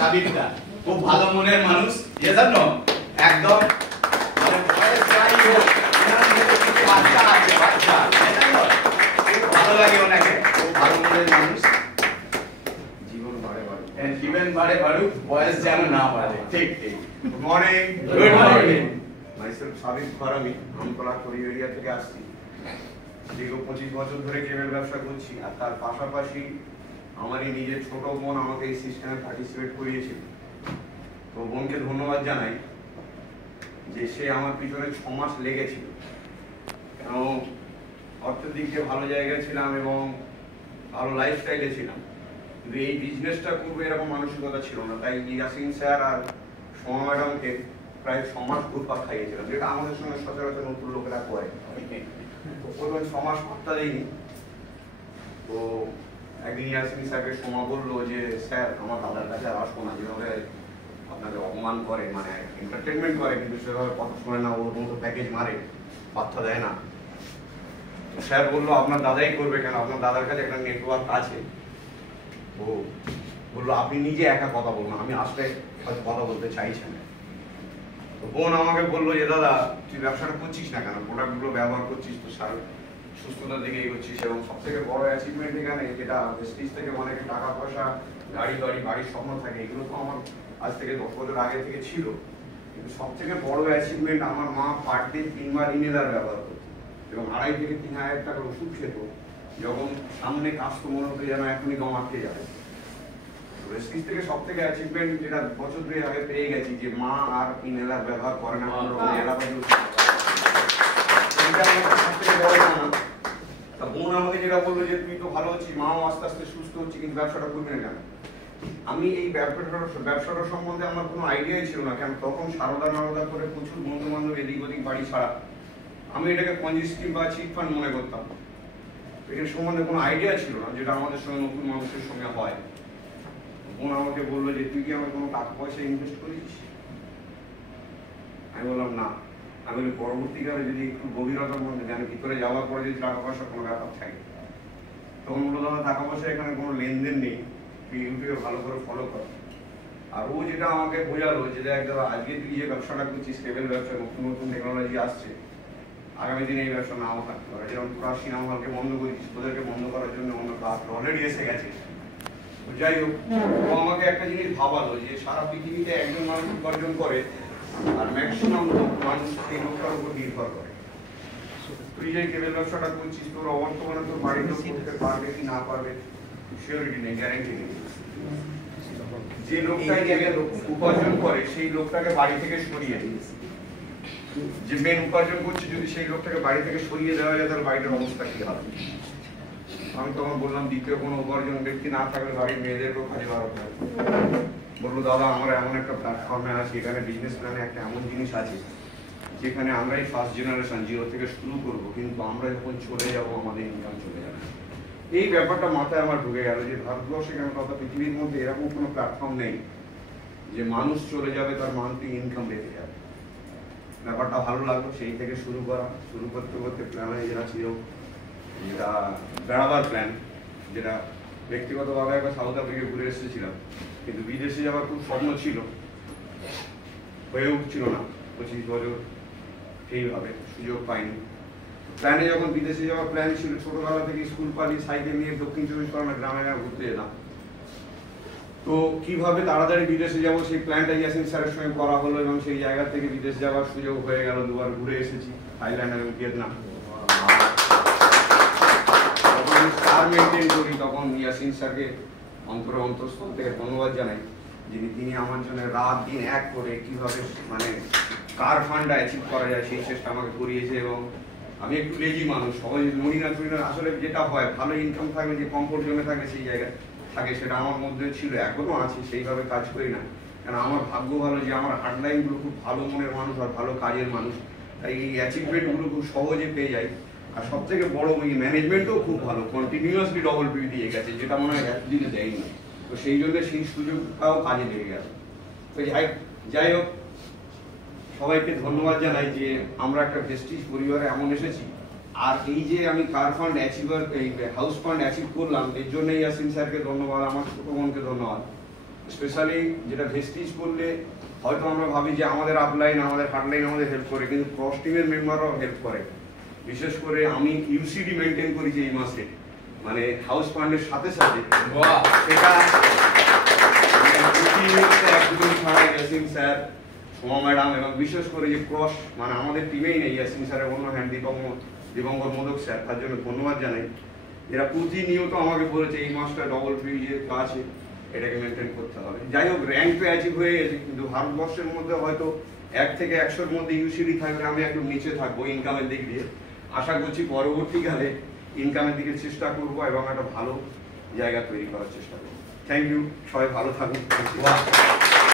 সাবিত্রা খুব ভালো মনের মানুষ, জানো একদম মানে বয়স যাই হোক বাচ্চা আছে, বাচ্চা খুব ভালো লাগে ওনাকে, খুব ভালো মনের মানুষ। জীবন বাড়ে বাড়ুক, বয়স যেন না বাড়ে। ঠিক ঠিক। Good morning. Good morning. Myself Sabit Farami, Amtala Kori area থেকে আসছি। দীর্ঘ 25 বছর ধরে কেবল ব্যবসা করছি, আর তার পাশাপাশি আমারই নিজের ছোট বোন আমাকে এই সিস্টেমে পার্টিসিপেট করিয়েছিল। তো বোনকে ধন্যবাদ জানাই যে সে আমার পিছনে 6 মাস লেগেছিল, কেন অর্থের দিক দিয়ে ভালো জায়গায় ছিলাম এবং ভালো লাইফস্টাইলে ছিলাম, কিন্তু এই বিজনেসটা করবো এরকম মানসিকতা ছিল না। তাই ইয়াসিন স্যার আর সোমা ম্যাডামকে প্রায় 6 মাস ঘুরপাক খাইয়েছিলাম, যেটা আমাদের সঙ্গে সচরাচর নতুন লোকেরা করে। ওই 6 মাস পাত্তা দেয়নি। তো একদিন ইয়াসিন স্যারকে সোমা বললো যে স্যার আমার দাদার কাছে আর আসবো না, যেভাবে আপনাকে অপমান করে, মানে এন্টারটেনমেন্ট করে কিন্তু সেভাবে কথা শোনে না, ওর মতো প্যাকেজ মারে, পাত্তা দেয় না। তো স্যার বললো আপনার দাদাই করবে, কেন আপনার দাদার কাছে একটা নেটওয়ার্ক আছে। ও বললো আপনি নিজে একা কথা বলুন, আমি আসলে হয়তো কথা বলতে চাইছি না। তো বোন আমাকে বললো যে দাদা তুই ব্যবসাটা করছিস না কেন, প্রোডাক্টগুলো ব্যবহার করছিস তো সার সুস্থতার দিকে এগোচ্ছিস, এবং সব থেকে বড় অ্যাচিভমেন্ট এখানে যেটা স্টেজ থেকে অনেকে টাকা পয়সা বাড়ির স্বপ্ন থাকে, এগুলো তো আমার আজ থেকে 10 বছর আগে থেকে ছিল, কিন্তু সব থেকে বড় অ্যাচিভমেন্ট আমার মা পার ডে 3 বার ইনহেলার ব্যবহার করত এবং 2,500 থেকে 3,000 টাকার ওষুধ খেত, যখন সামনে কাস্ট মনে হতো যেন এখনই দম আটকে যাবে। স্টেজ থেকে সব থেকে অ্যাচিভমেন্ট যেটা বছর 2 আগে পেয়ে গেছি, যে মা আর ইনহেলার ব্যবহার করে না, বোন আমাকে যেটা বললো যে তুই তো ভালো হচ্ছিস, মাও আস্তে আস্তে সুস্থ হচ্ছে, কিন্তু ব্যবসাটা করবি না কেন? আমি এই ব্যবসাটা সম্বন্ধে আমার কোনো আইডিয়াই ছিল না, কেন তখন সারদা করে প্রচুর বন্ধু বান্ধব এদিক ওদিক বাড়ি ছাড়া, আমি এটাকে কনজিস্টিভ বা চিট ফান্ড মনে করতাম। এটার সম্বন্ধে কোনো আইডিয়া ছিল না, যেটা আমাদের সঙ্গে নতুন মানুষের সঙ্গে হয়। বোন আমাকে বললো যে তুই কি আমার কোনো টাকা পয়সা ইনভেস্ট করিস? আমি বললাম না। আমি পরবর্তীকালে যদি একটু গভীরতার মধ্যে জানি, ভিতরে যাওয়ার পরে যদি টাকা পয়সা কোনো ব্যাপার থাকে, তখন বললো দাদা টাকা পয়সা এখানে কোনো লেনদেন নেই, তুই ইউটিউবে ভালো করে ফলো কর। আর ও যেটা আমাকে বোঝালো যে দেখ দাদা আজকে তুই যে ব্যবসাটা করছিস, স্টেবল ব্যবসা, নতুন নতুন টেকনোলজি আসছে, আগামী দিনে এই ব্যবসা নাও থাকতে পারে। যেমন তোরা সিনেমা হলকে বন্ধ করেছিস, তোদেরকে বন্ধ করার জন্য অন্য কাজ অলরেডি এসে গেছে। যাই হোক, ও আমাকে একটা জিনিস ভাবালো যে সারা পৃথিবীতে একজন মানুষ উপার্জন করে আর ম্যাক্সিমাম মানুষ সেই লোকটার উপর নির্ভর করে। তুই যে কেবল ব্যবসাটা করছিস, তোর অবর্তমানে তোর বাড়ির লোক করতে পারবে কি না পারবে সিওরিটি নেই, গ্যারান্টি নেই। যে লোকটা উপার্জন করে সেই লোকটাকে বাড়ি থেকে সরিয়ে দিই, যে মেন উপার্জন করছে যদি সেই লোকটাকে বাড়ি থেকে সরিয়ে দেওয়া যায়, তাহলে বাড়িটার অবস্থা কি হবে? আমি তখন বললাম দ্বিতীয় কোনো উপার্জন ব্যক্তি না থাকলে বাড়ির মেয়েদেরকেও কাজে বাড়াতে হবে। বললো দাদা আমরা এমন একটা প্ল্যাটফর্মে আছি, এখানে বিজনেস প্ল্যানে একটা এমন জিনিস আছে যেখানে আমরাই ফার্স্ট জেনারেশন, 0 থেকে শুরু করব, কিন্তু আমরা যখন চলে যাব আমাদের ইনকাম চলে যাবে। এই ব্যাপারটা মাথায় আমার ঢুকে গেল যে ভারতবর্ষে কেন তথা পৃথিবীর মধ্যে এরকম কোনো প্ল্যাটফর্ম নেই যে মানুষ চলে যাবে তার মান্থলি ইনকাম বেড়ে যাবে। ব্যাপারটা ভালো লাগলো, সেই থেকে শুরু করতে করতে প্ল্যানে যেটা ছিল, যেটা বেড়াবার প্ল্যান, যেটা ব্যক্তিগতভাবে একবার সাউথ আফ্রিকা ঘুরে এসেছিলাম, কিন্তু বিদেশে যাওয়ার খুব স্বপ্ন ছিল, হয়ে উঠছিল না। 25 বছর সেইভাবে সুযোগ পাইনি। প্ল্যানে যখন বিদেশে যাওয়ার প্ল্যান ছিল, ছোটবেলা থেকে স্কুল পালি সাইকেল নিয়ে দক্ষিণ 24 পরগনা গ্রামে ঘুরতে যেতাম। তো কিভাবে তাড়াতাড়ি বিদেশে যাবো সেই প্ল্যানটা ইয়াসিন স্যারের সঙ্গে করা হলো, এবং সেই জায়গা থেকে বিদেশ যাওয়ার সুযোগ হয়ে গেল। 2 বার ঘুরে এসেছি, থাইল্যান্ড এবং ভিয়েতনাম। স্টার মেনটেন করি, তখন ইয়াসিন স্যারকে অন্তঃস্থল থেকে ধন্যবাদ জানাই, তিনি আমার জন্য রাত দিন এক করে কিভাবে মানে কার ফান্ডটা অ্যাচিভ করা যায় সেই চেষ্টা আমাকে করিয়েছে। এবং আমি একটু লেজি মানুষ, সবাই মরি না আসলে যেটা হয়, ভালো ইনকাম থাকলে যে কমফোর্ট জোনে থাকে সেই জায়গায় থাকে, সেটা আমার মধ্যে ছিল, এখনো আছে, সেইভাবে কাজ করি না। কারণ আমার ভাগ্য ভালো যে আমার হার্ডলাইনগুলো খুব ভালো মনের মানুষ আর ভালো কাজের মানুষ, তাই এই অ্যাচিভমেন্টগুলো খুব সহজে পেয়ে যায়। আর সব থেকে বড় ম্যানেজমেন্টও খুব ভালো, কন্টিনিউয়াসলি ডবল পি দিয়ে গেছে, যেটা মনে হয় এতদিনে দেয়নি। তো সেই জন্য সেই সুযোগটাও কাজে লেগে গেল। তো যাই হোক, সবাইকে ধন্যবাদ জানাই যে আমরা একটা প্রেস্টিজ পরিবারে এমন এসেছি। আর এই যে আমি কার ফান্ড অ্যাচিভার, এই হাউস ফান্ড অ্যাচিভ করলাম, এর জন্য ইয়াসিন স্যারকে ধন্যবাদ, আমার ছোট বোনকে ধন্যবাদ, স্পেশালি যেটা ভেস্টিজ করলে হয়তো আমরা ভাবি যে আমাদের আপলাইন আমাদের হার্ডলাইন আমাদের হেল্প করে, কিন্তু ক্রস টিমের মেম্বাররাও হেল্প করে। বিশেষ করে আমি ইউসিডি মেনটেন করেছি এই মাসে, মানে হাউস ফান্ডের সাথে সাথে সেটা একজন ছাড়া ইয়াসিন স্যার, সোমা ম্যাডাম এবং বিশেষ করে যে ক্রস মানে আমাদের টিমেই নেই ইয়াসিন স্যারের অন্য হ্যান্ড দীপঙ্কর মোদক স্যার, তার জন্য ধন্যবাদ জানাই। এরা প্রতিনিয়ত আমাকে বলেছে এই মাসটা ডবল ফি যে আছে এটাকে মেনটেন করতে হবে। যাই হোক, র্যাঙ্ক তো অ্যাচিভ হয়ে গেছে, কিন্তু ভারতবর্ষের মধ্যে হয়তো 1 থেকে 100-র মধ্যে ইউসিডি থাকলে আমি একটু নিচে থাকবো ইনকামের দিক দিয়ে। আশা করছি পরবর্তীকালে ইনকামের দিকে চেষ্টা করব এবং একটা ভালো জায়গা তৈরি করার চেষ্টা করবো। থ্যাংক ইউ, সবাই ভালো থাকুন।